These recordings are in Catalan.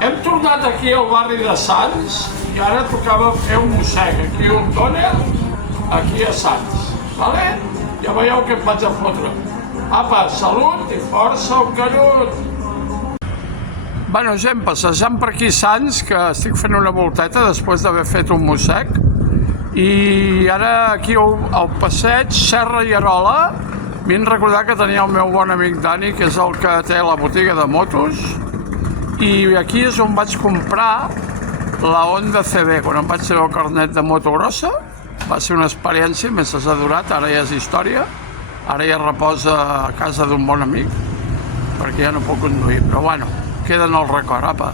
Hem tornat aquí al barri de Sants i ara tocava fer un mossec aquí a Ordóñez, aquí a Sants, vale? Ja veieu que em vaig a fotre. Apa, salut i força al Canut! Bueno, gent, passejant per aquí Sants, que estic fent una volteta després d'haver fet un mossec, i ara aquí al passeig Serra i Arola m'he recordat que tenia el meu bon amic Dani, que és el que té la botiga de motos, i aquí és on vaig comprar la Honda CB, quan em vaig treure el carnet de moto grossa. Va ser una experiència, m'he adorat, ara ja és història, ara ja reposa a casa d'un bon amic, perquè ja no puc conduir, però bueno, queda en el record, apa.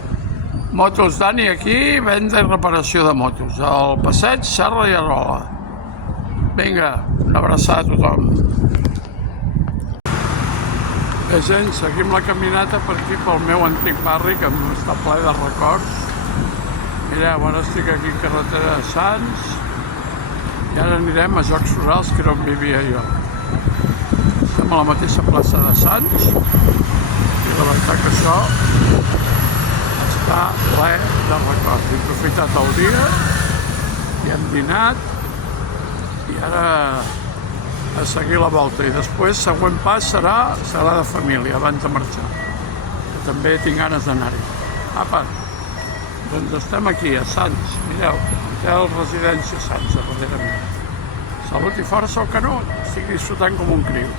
Motos Dani aquí, venda i reparació de motos, al passeig Serra i Arola. Vinga, una abraçada a tothom. Bé, gent, seguim la caminata per aquí, pel meu antic barri, que està ple de records. Mireu, ara estic aquí a carretera de Sants, i ara anirem a Jocs Florals, que era on vivia jo. Estem a la mateixa plaça de Sants, i la veritat que això està ple de records. He aprofitat el dia, i hem dinat, i ara a seguir la volta. I després, següent pas serà de família, abans de marxar, que també tinc ganes d'anar-hi. Apa, doncs estem aquí, a Sants, mireu, hotel Residència Sants, darrere meu. Salut i força al Canut, estic disfrutant com un criu.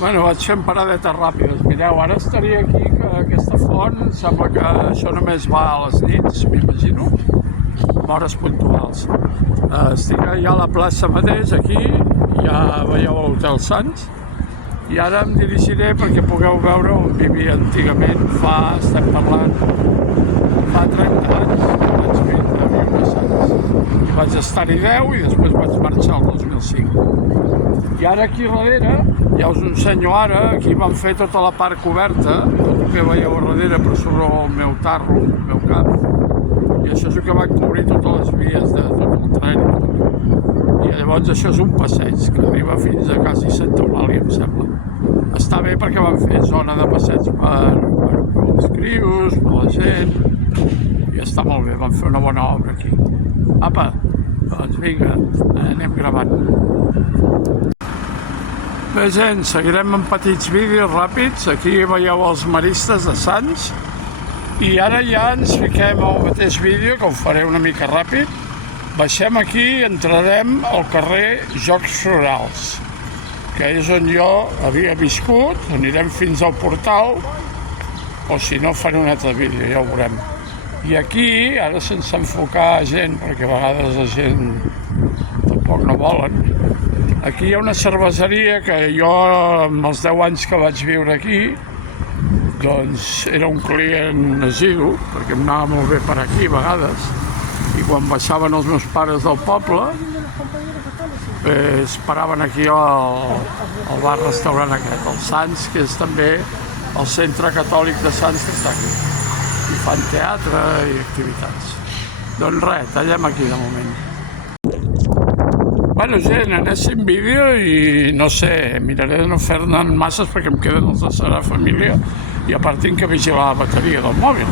Bueno, vaig fent paradetes ràpides, mireu, ara estaria aquí, que aquesta font, sembla que això només va a les nits, m'imagino, amb hores puntuals. Estic allà a la plaça mateix, aquí, ja veieu l'Hotel Sants, i ara em dirigiré perquè pugueu veure on vivia antigament, estem parlant, fa 30 anys, vaig vindre a viure a Sants. I vaig estar-hi 10 i després vaig marxar el 2005. I ara aquí darrere, ja us ensenyo ara, aquí van fer tota la part coberta, tot el que veieu a darrere per sobre el meu tarro, el meu cap, i això és el que va cobrir totes les vies de tot el tren. I llavors això és un passeig que arriba fins a quasi Santa Eulàlia, em sembla. Està bé perquè van fer zona de passeig per els crios, per la gent, i està molt bé, van fer una bona obra aquí. Apa, doncs vinga, anem gravant. Bé, gent, seguirem amb petits vídeos ràpids. Aquí veieu els maristes de Sants. I ara ja ens fiquem al mateix vídeo, que ho faré una mica ràpid. Baixem aquí i entrarem al carrer Jocs Florals, que és on jo havia viscut. Anirem fins al portal, o si no faré un altre vídeo, ja ho veurem. I aquí, ara sense enfocar gent, perquè a vegades la gent tampoc no volen, aquí hi ha una cerveseria que jo, amb els 10 anys que vaig viure aquí, doncs era un client assidu, perquè em anava molt bé per aquí a vegades, i quan baixaven els meus pares del poble, paraven aquí al bar-restaurant aquest, el Sants, que és també el centre catòlic de Sants, que està aquí. I fan teatre i activitats. Doncs res, tallem aquí de moment. Bueno, gent, anéssim vídeo i no sé, miraré de no fer-ne masses perquè em queden els de Serà Família i a part tinc que vigilar la bateria del mòbil.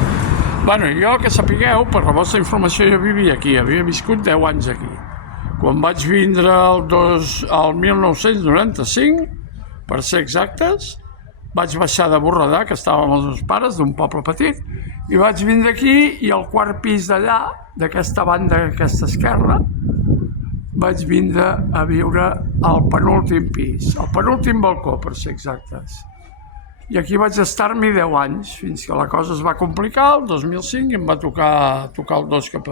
Bueno, jo que sapigueu, per la vostra informació, jo vivia aquí, havia viscut 10 anys aquí. Quan vaig vindre el 1995, per ser exactes, vaig baixar de Borredà, que estava amb els meus pares, d'un poble petit, i vaig vindre aquí i al quart pis d'allà, d'aquesta banda, d'aquesta esquerra, vaig vindre a viure al penúltim pis, al penúltim balcó, per ser exactes. I aquí vaig estar-m'hi 10 anys, fins que la cosa es va complicar, el 2005, i em va tocar el 2 cap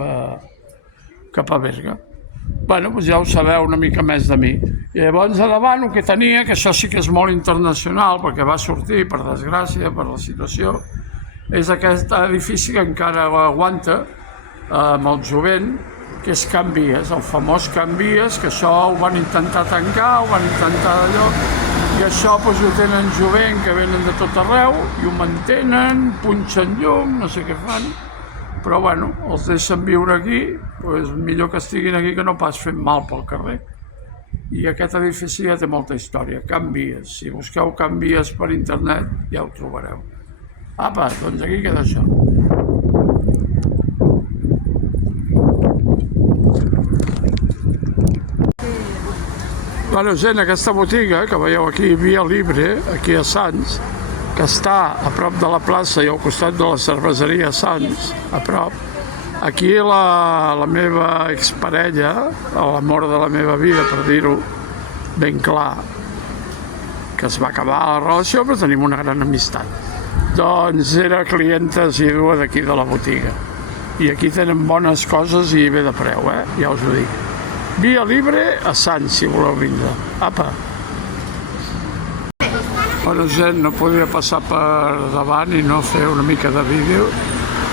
a Berga. Bueno, doncs ja ho sabeu una mica més de mi. I llavors a davant el que tenia, que això sí que és molt internacional, perquè va sortir, per desgràcia, per la situació, és aquest edifici que encara aguanta amb el jovent, que és Can Vies, el famós Can Vies, que això ho van intentar tancar, ho van intentar d'allò, i això doncs ho tenen jovent que venen de tot arreu, i ho mantenen, punxen llum, no sé què fan, però bueno, els deixen viure aquí, doncs millor que estiguin aquí que no pas fent mal pel carrer. I aquest edifici ja té molta història, Can Vies. Si busqueu Can Vies per internet ja ho trobareu. Apa, doncs aquí queda això. Bueno, gent, aquesta botiga que veieu aquí, Via Libre, aquí a Sants, que està a prop de la plaça i al costat de la cerveseria Sants, a prop, aquí la meva exparella, l'amor de la meva vida, per dir-ho ben clar, que es va acabar la relació, però tenim una gran amistat. Doncs era clienta assídua d'aquí de la botiga. I aquí tenen bones coses i bé de preu, ja us ho dic. Via Libre a Sants, si voleu vindre. Apa! Bueno, gent, no podia passar per davant i no fer una mica de vídeo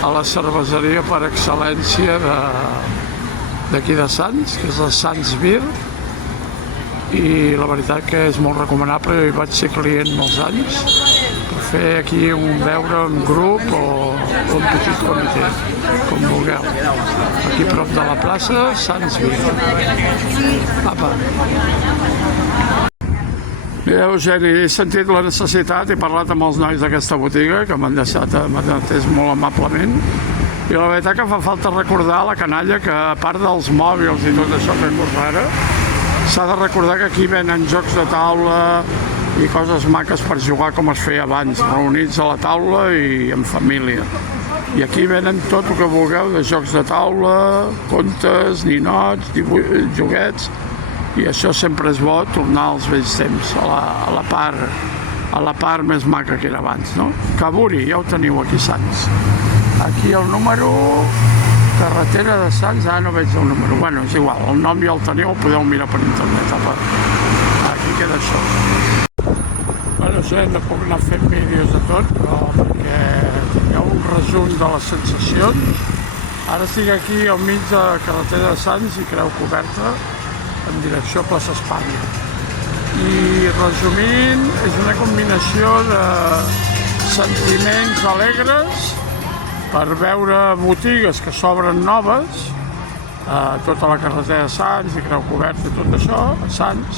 a la cerveseria per excel·lència d'aquí de Sants, que és la Sants Beer, i la veritat que és molt recomanable. Jo hi vaig ser client molts anys per fer aquí un beure en grup o un petit comitè, com vulgueu. Aquí a prop de la plaça, Sants Beer. Apa! Mireu, Eugeni, he sentit la necessitat, he parlat amb els nois d'aquesta botiga, que m'han atès molt amablement, i la veritat que fa falta recordar la canalla que, a part dels mòbils i tot això que és rara, s'ha de recordar que aquí venen jocs de taula i coses maques per jugar com es feia abans, reunits a la taula i en família. I aquí venen tot el que vulgueu de jocs de taula, contes, ninots, joguets, i això sempre és bo, tornar als vells temps, a la part més maca que era abans, no? Caburi, ja ho teniu aquí, Sants. Aquí el número, carretera de Sants, no veig el número. Bueno, és igual, el nom ja el teniu, el podeu mirar per internet. Aquí queda això. Bueno, no puc anar fent vídeos de tot, però perquè tingueu un resum de les sensacions. Ara estic aquí al mig de la carretera de Sants i Creu Coberta, en direcció a Plaça Espanya. I resumint, és una combinació de sentiments alegres per veure botigues que s'obren noves, tota la carretera de Sants i Creu Coberta i tot això, a Sants,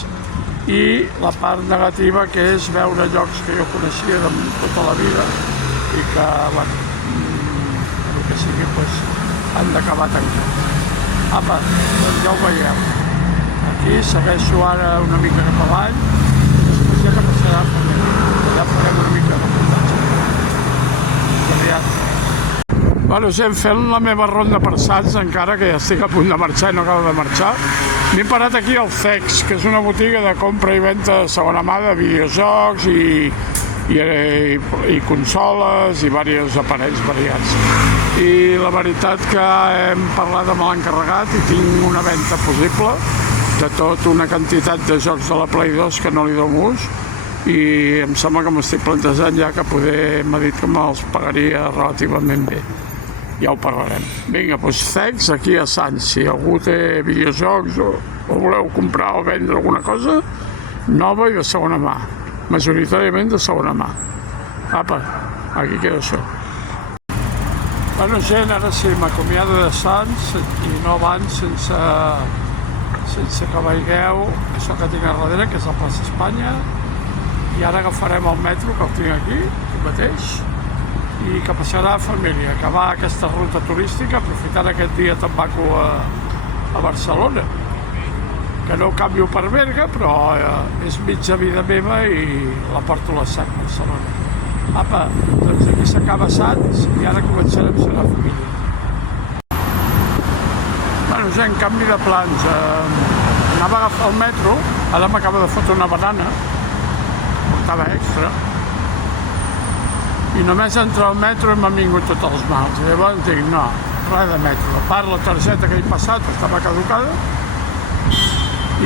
i la part negativa que és veure llocs que jo coneixia de tota la vida i que, bueno, el que sigui, han d'acabar tancant. Apa, doncs ja ho veieu. Aquí segueixo ara una mica cap avall i després ja que passarà a allà farem una mica de reportatge. Bueno, gent, fent la meva ronda per Sants, encara que ja estic a punt de marxar i no acabo de marxar, m'he parat aquí al CEX, que és una botiga de compra i venda de segona mà de videojocs i consoles i diversos aparells variats. I la veritat que hem parlat amb l'encarregat i tinc una venda possible de tota una quantitat de jocs de la Play 2 que no li dono ús, i em sembla que m'estic plantejant ja que poder m'ha dit que me'ls pagaria relativament bé. Ja ho parlarem. Vinga, doncs CEX aquí a Sants. Si algú té videojocs o voleu comprar o vendre alguna cosa, nova i de segona mà. Majoritàriament de segona mà. Apa, aquí queda això. Bueno, gent, ara sí, m'acomiado de Sants i no abans sense que veieu això que tinc a darrere, que és la plaça Espanya, i ara agafarem el metro, que el tinc aquí mateix, i que passarà a família, que va aquesta ruta turística, aprofitant aquest dia tan maco a Barcelona, que no ho canvio per Berga, però és mitja vida meva i la porto a l'Estat, Barcelona. Apa, doncs aquí s'acaba Sants i ara començarem a ser la família. Bueno, gent, canvi de plans. Anava a agafar el metro, ara m'acaba de fotre una banana, portava extra, i només entre el metro m'han vingut tots els mals. I llavors dic, no, res de metro. A part, la targeta que he passat estava caducada,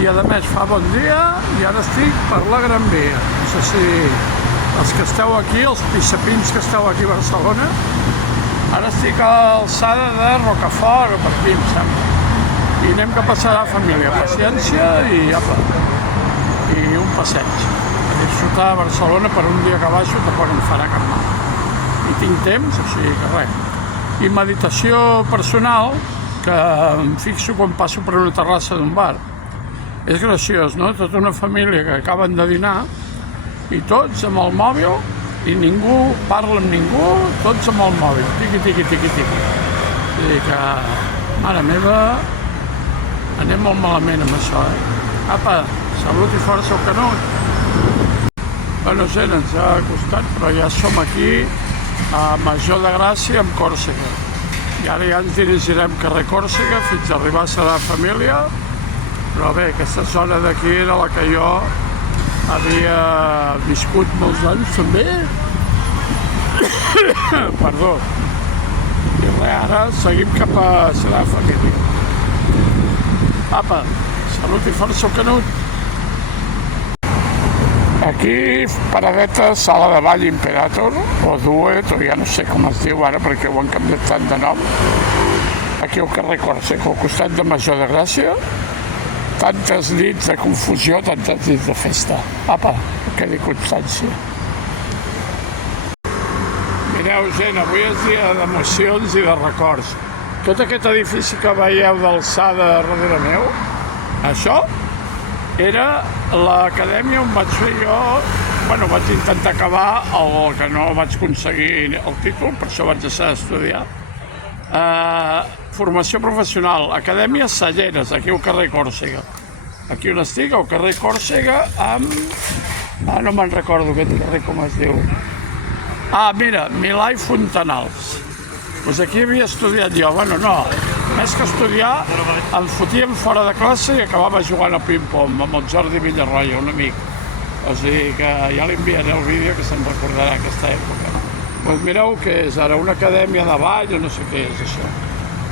i a més fa bon dia, i ara estic per la Gran Via. No sé si els que esteu aquí, els pixapins que esteu aquí a Barcelona, ara estic a l'alçada de Rocafort o per aquí, em sembla. I anem que passarà a família. Paciència i apa, i un passeig. A disfrutar a Barcelona per un dia que baixo tampoc em farà cap mal. I tinc temps, així que res. I meditació personal, que em fixo quan passo per una terrassa d'un bar. És graciós, no? Tota una família que acaben de dinar i tots amb el mòbil i ningú parla amb ningú, tots amb el mòbil, tiqui. Vull dir que, mare meva, anem molt malament amb això, Apa, salut i força al Canut. Bueno, gent, ens ha costat, però ja som aquí a Major de Gràcia, amb Còrsega. I ara ja ens dirigirem carrer Còrsega fins a arribar a Sagrada Família. Però bé, aquesta zona d'aquí era la que jo havia viscut molts anys també. Perdó. I res, ara seguim cap a Sagrada Família. Apa, salut i força al Canut. Aquí, paradeta, Sala de Ball Imperator, o Duet, o ja no sé com es diu ara perquè ho han canviat tant de nom. Aquí al carrer Còrsega, al costat de Major de Gràcia. Tantes nits de confusió, tantes nits de festa. Apa, que quedi constància. Mireu, gent, avui és dia d'emocions i de records. Tot aquest edifici que veieu d'alçada darrere meu, això era l'acadèmia on vaig fer jo, bueno, vaig intentar acabar el que no vaig aconseguir el títol, per això vaig deixar d'estudiar. Formació professional, Acadèmia Salleres, aquí al carrer Còrsega. Aquí on estic, al carrer Còrsega, amb... no me'n recordo aquest carrer com es diu. Mira, Milà i Fontanals. Doncs aquí havia estudiat jo, bueno, no. Més que estudiar, em fotíem fora de classe i acabava jugant a ping-pong amb el Jordi Villarroya, un amic. O sigui que ja li enviaré el vídeo que se'n recordarà aquesta època. Doncs mireu què és ara, una acadèmia de ball o no sé què és això.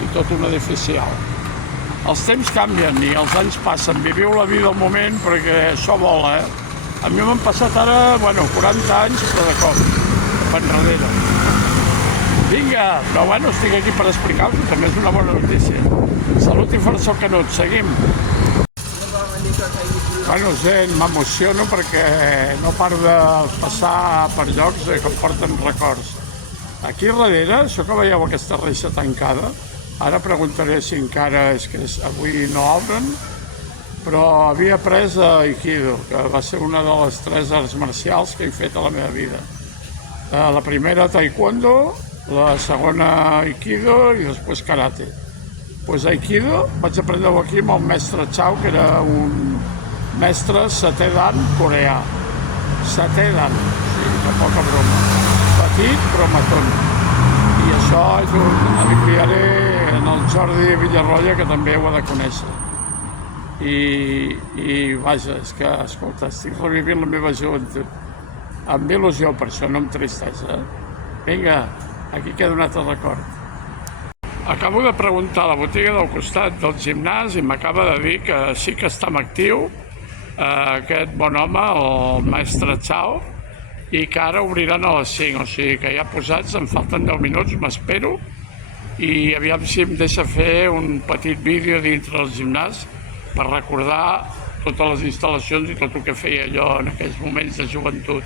I tot un edifici alt. Els temps canvien i els anys passen. Viviu la vida al moment perquè això vola, A mi m'han passat ara, 40 anys, però de cop, cap enrere. Vinga, però estic aquí per explicar-vos, també és una bona notícia. Salut i força al Canut, seguim. Gent, m'emociono perquè no paro de passar per llocs que em porten records. Aquí darrere, això que veieu, aquesta reixa tancada, ara preguntaré si encara és que avui no obren, però havia après Aikido, que va ser una de les 3 arts marcials que he fet a la meva vida. La primera Taekwondo, la segona Aikido i després Karate. Doncs Aikido vaig aprendre-ho aquí amb el mestre Chao, que era un mestre setè dan coreà. Setè dan, sí, de poca broma. Petit però matón. I això li enviaré en el Jordi Villarroya, que també ho ha de conèixer. I vaja, és que, escolta, estic revivint la meva joventut. Amb il·lusió per això, no amb tristesa. Vinga, aquí queda un altre record. Acabo de preguntar a la botiga del costat del gimnàs i m'acaba de dir que sí que està actiu aquest bon home, el mestre Chao, i que ara obriran a les 5, o sigui que ja posats, em falten 10 minuts, m'espero, i aviam si em deixa fer un petit vídeo dintre del gimnàs per recordar totes les instal·lacions i tot el que feia jo en aquells moments de joventut,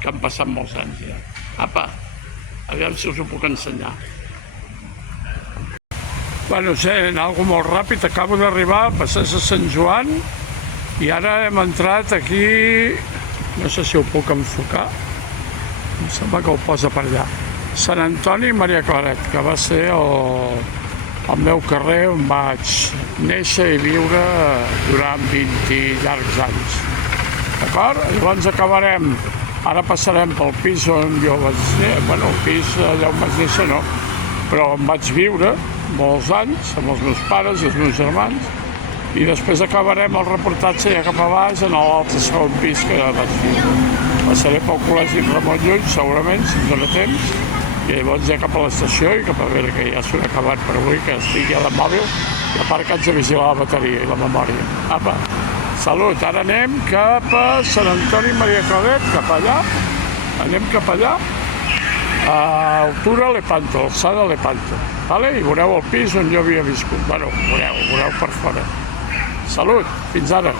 que han passat molts anys ja. Apa, aviam si us ho puc ensenyar. Sent algo molt ràpid, acabo d'arribar a Passeig de Sant Joan i ara hem entrat aquí, no sé si ho puc enfocar, em sembla que ho posa per allà, Sant Antoni i Maria Claret, que va ser el meu carrer on vaig néixer i viure durant 20 llargs anys. D'acord? Llavors acabarem, ara passarem pel pis on jo vaig néixer, el pis allà on vaig néixer no, però on vaig viure molts anys, amb els meus pares i els meus germans, i després acabarem el reportatge ja cap a baix en l'altre segon pis que vaig viure. Passaré pel col·legi Ramon Llull, segurament, si em dóna temps, i llavors ja cap a l'estació i cap a veure que ja s'ho he acabat per avui, que estic ja de mòbil, i a part que haig de vigilar la bateria i la memòria. Apa, salut, ara anem cap a Sant Antoni i Maria Claret, cap allà, anem cap allà, a altura Lepanto, alçada Lepanto, i veureu el pis on jo havia viscut, veureu per fora. Salut, fins ara.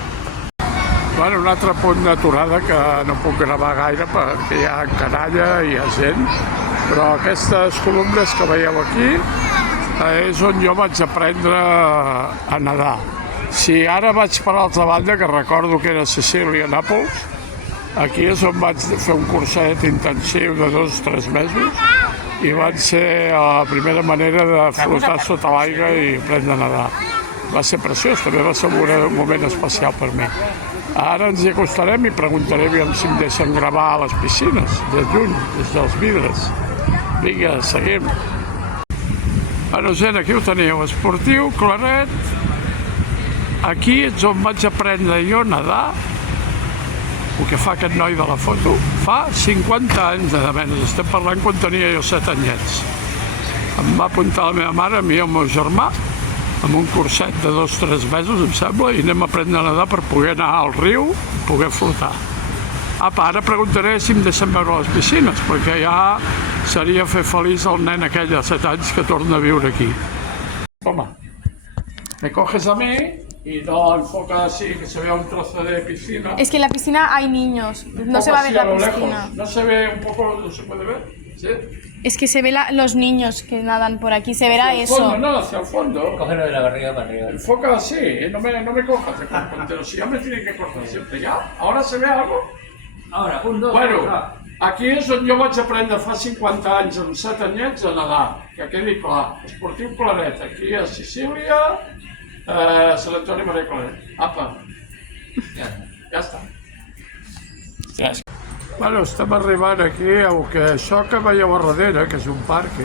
Un altre punt d'aturada que no puc gravar gaire perquè hi ha canalla i hi ha gent, però aquestes columnes que veieu aquí és on jo vaig aprendre a nedar. Si ara vaig per l'altra banda, que recordo que era Sicília, Nàpols, Aquí és on vaig fer un curset intensiu de 2 o 3 mesos i vaig ser la primera manera de flotar sota l'aigua i aprendre a nedar. Va ser preciós, també va ser un moment especial per mi. Ara ens hi acostarem i preguntarem si em deixen gravar a les piscines, des lluny, des dels vidres. Vinga, seguim. Bueno, gent, aquí ho teniu, esportiu, claret. Aquí és on vaig aprendre jo a nedar, el que fa aquest noi de la foto. Fa 50 anys de menys, estem parlant quan tenia jo 7 anyets. Em va apuntar la meva mare, a mi i el meu germà, amb un curset de 2 o 3 mesos, em sembla, i anem a aprendre a nedar per poder anar al riu i poder flotar. Ara preguntaré si em deixen veure les piscines, perquè ja seria fer feliç el nen aquell de 7 anys que torna a viure aquí. Toma, me coges a mí y no enfoca así, que se vea un trozo de piscina. Es que en la piscina hay niños, no se va a ver la piscina. ¿No se ve un poco, no se puede ver? ¿Sí? Es que se ve los niños que nadan por aquí, se verá hacia eso. Fondo, no, hacia el fondo. Cógelo de la barriga para arriba. Enfoca así, no me cojas de cuerpo entero, si ya me tienen que cortar siempre. ¿Ya? ¿Ahora se ve algo? Ahora, 1, 2, Bueno, 3. aquí és on jo vaig aprendre fa 50 anys, amb 7 anyets, a nedar, que quedi clar. Esportiu Claret, aquí a Sicília, Sant Antoni Maria Claret. Apa. Ja està. Gràcies. Bueno, estem arribant aquí a això que veieu a darrere, que és un parc,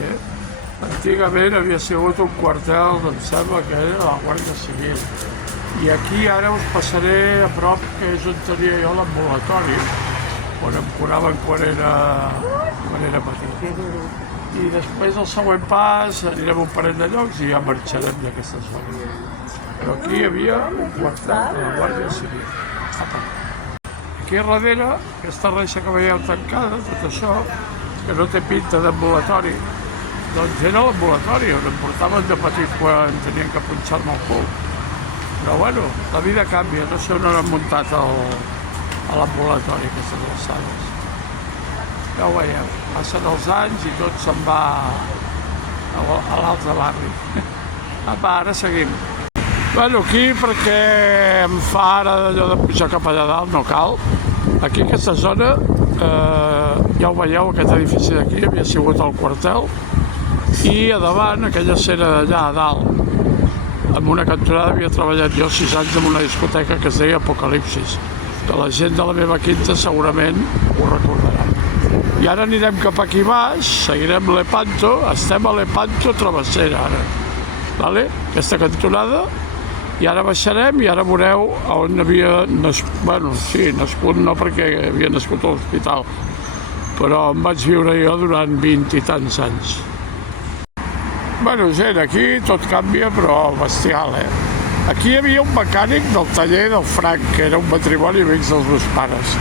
antigament havia sigut un quartel, em sembla que era de la Guàrdia Civil. I aquí ara us passaré a prop, que és on tenia jo l'ambulatori, on em curaven quan era petit. I després, el següent pas, anirem un parell de llocs i ja marxarem d'aquesta zona. Però aquí hi havia un quartel de la Guàrdia Civil. Aquí darrere, aquesta reixa que veieu tancada, tot això, que no té pinta d'ambulatori, doncs era l'ambulatori, on em portaven de petit quan tenien que punxar-me el cul. Però bueno, la vida canvia, no sé on han muntat a l'ambulatori aquestes alçades. Ja ho veieu, passen els anys i tot se'n va a l'altre barri. Apa, ara seguim. Bueno, aquí perquè em fa ara allò de pujar cap allà dalt, no cal. Aquí aquesta zona, ja ho veieu, aquest edifici d'aquí havia sigut el quartel i a davant, aquella escena d'allà a dalt, amb una cantonada havia treballat jo 6 anys en una discoteca que es deia Apocalipsis, que la gent de la meva quinta segurament ho recordarà. I ara anirem cap aquí baix, seguirem Lepanto, estem a Lepanto Travessera ara, vale? Aquesta cantonada, i ara baixarem i ara veureu on havia nascut, bueno, sí, nascut no perquè havia nascut a l'hospital, però em vaig viure jo durant 20 i tants anys. Bueno, gent, aquí tot canvia, però bestial, Aquí hi havia un mecànic del taller del Frank, que era un matrimoni amics dels meus pares.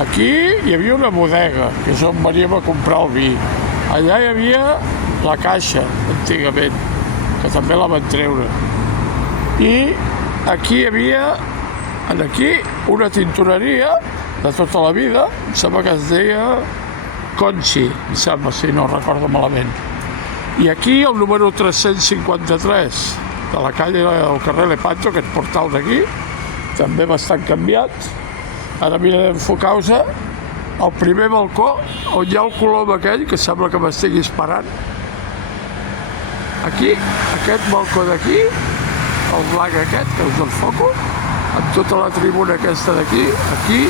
Aquí hi havia una bodega, que és on veníem a comprar el vi. Allà hi havia la caixa, antigament, que també la van treure. I aquí hi havia, aquí, una tintoreria de tota la vida, em sembla que es deia Conchi, em sembla, si no recordo malament. I aquí el número 353 de la calle del carrer Lepanto, aquest portal d'aquí, també bastant canviat. Ara mirarem d'enfocar-vos al primer balcó, on hi ha el colom aquell, que sembla que m'estigui esperant. Aquí, aquest balcó d'aquí, el blanc aquest, que us enfoco, amb tota la tribuna aquesta d'aquí, aquí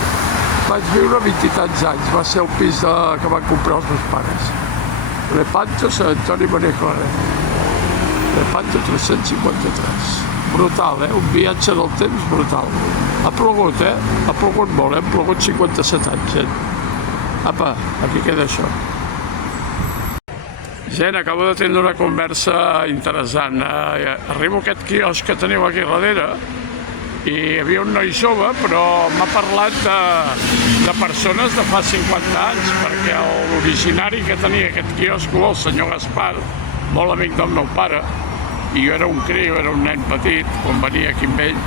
vaig viure 20 i tants anys. Va ser el pis que van comprar els meus pares. Lepanto, Sant Antoni Maria Claret. Lepanto 353. Brutal, un viatge del temps brutal. Ha plogut, ha plogut molt, hem plogut 57 anys, Apa, aquí queda això. Gent, acabo de tenir una conversa interessant. Arribo a aquest quiosc que teniu aquí darrere i hi havia un noi jove, però m'ha parlat de persones de fa 50 anys, perquè l'originari que tenia aquest quiosc, el senyor Gaspar, molt amic del meu pare, i jo era un criu, era un nen petit, quan venia aquí amb ell,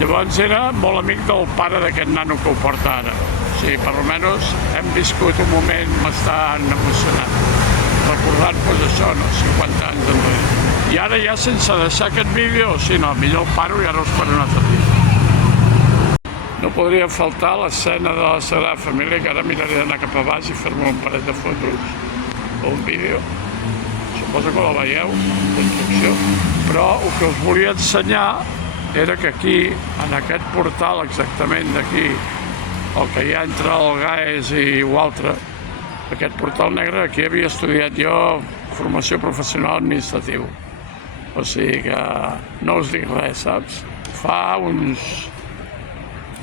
llavors era molt amic del pare d'aquest nano que ho porta ara. O sigui, per almenys hem viscut un moment bastant emocionant, recordant-nos això, 50 anys enrere. I ara ja sense deixar aquest vídeo, si no, millor el paro i ara us faré un altre dia. No podria faltar l'escena de la Sagrada Família, que ara miraré d'anar cap a baix i fer-me un parell de fotos o un vídeo. Suposo que la veieu, en construcció. Però el que us volia ensenyar era que aquí, en aquest portal exactament d'aquí, el que hi ha entre el GAES i l'altre, aquest portal negre, aquí havia estudiat jo formació professional administratiu. O sigui que no us dic res, saps? Fa uns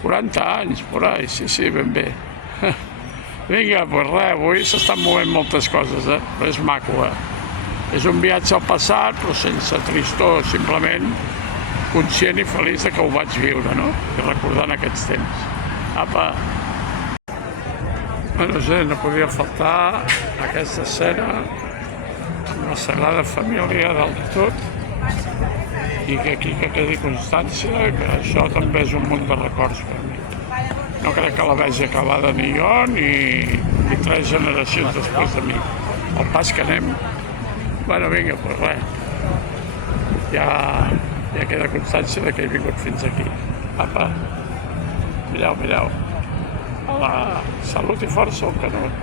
40 anys, por ahí, sí, ben bé. Vinga, pues res, avui s'estan movent moltes coses, però és maco, És un viatge al passat, però sense tristor, simplement conscient i feliç de que ho vaig viure, no? I recordant aquests temps. Apa! Bueno, gent, no podia faltar aquesta escena amb la Sagrada Família dalt de tot, i que aquí que quedi constància que això també és un munt de records per mi. No crec que la vegi acabada ni jo ni 3 generacions després de mi. El pas que anem, bueno, vinga, pues res. Ja queda constància de que he vingut fins aquí. Apa, mireu. Hola, salut i força al Canut.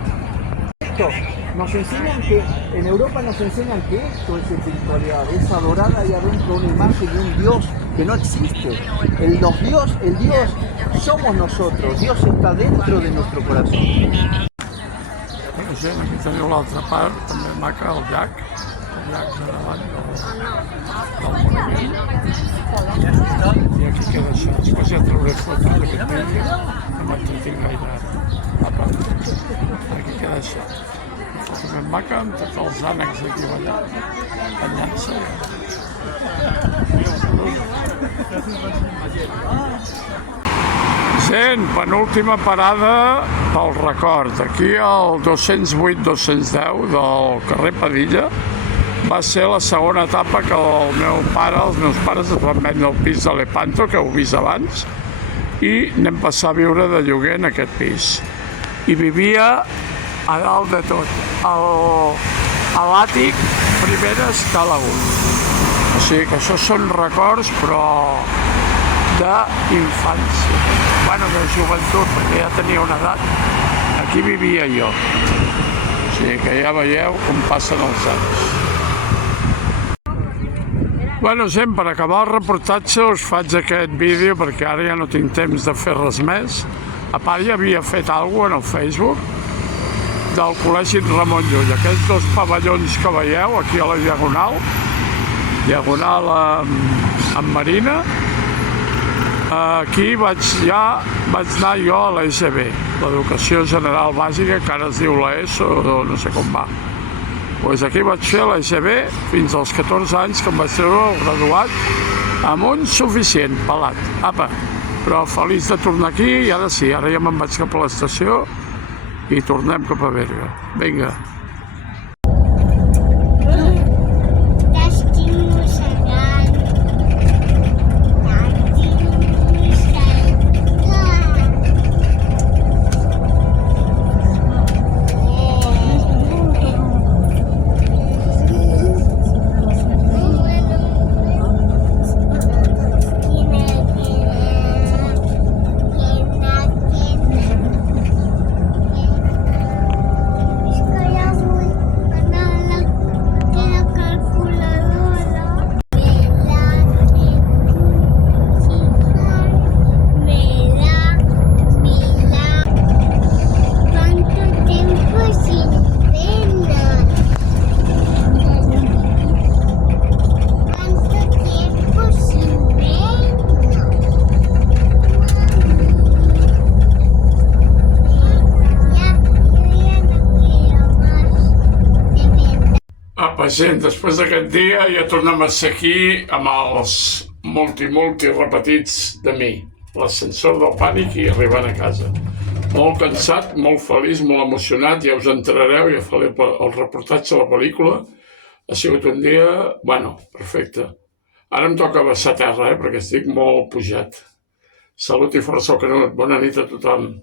Nos enseñan que, en Europa nos enseñan que esto es espiritualidad, es adorar ahí adentro una imagen de un Dios que no existe. El Dios somos nosotros, Dios está dentro de nuestro corazón. Bueno, gent, aquí teniu l'altra part, també maca, el llac de davant del monument. I aquí queda això. Després ja trauré fotos d'aquest vídeo, no m'entretinc gaire. Apa, aquí queda això. Foto ben maca, amb tots els ànecs d'aquí banyant-se. Gent, penúltima parada pel record. Aquí al 208-210 del carrer Padilla va ser la segona etapa que els meus pares es van vendre el pis de Lepanto, que heu vist abans, i anem a passar a viure de lloguer en aquest pis. I vivia a dalt de tot, a l'àtic, primera escala 1. O sigui que això són records, però d'infància. Bueno, de joventut, perquè ja tenia una edat. Aquí vivia jo. O sigui que ja veieu com passen els anys. Bueno, gent, per acabar el reportatge us faig aquest vídeo perquè ara ja no tinc temps de fer res més. A part ja havia fet alguna cosa en el Facebook del Col·legi Ramon Llull. Aquests 2 pavellons que veieu aquí a la Diagonal amb Marina. Aquí vaig anar jo a l'EGB, l'Educació General Bàsica, que ara es diu l'ESO o no sé com va. Doncs aquí vaig fer l'EGB fins als 14 anys, que em vaig treure el graduat amb un suficient, pelat. Apa, però feliç de tornar aquí i ara sí, ara ja me'n vaig cap a l'estació i tornem cap a Berga. Vinga. Gent, després d'aquest dia ja tornem a ser aquí amb els multi repetits de mi. L'ascensor del pànic i arribant a casa. Molt cansat, molt feliç, molt emocionat, ja us entrareu, ja faré el reportatge de la pel·lícula. Ha sigut un dia, bueno, perfecte. Ara em toca baixar a terra, perquè estic molt pujat. Salut i força al Canut, bona nit a tothom.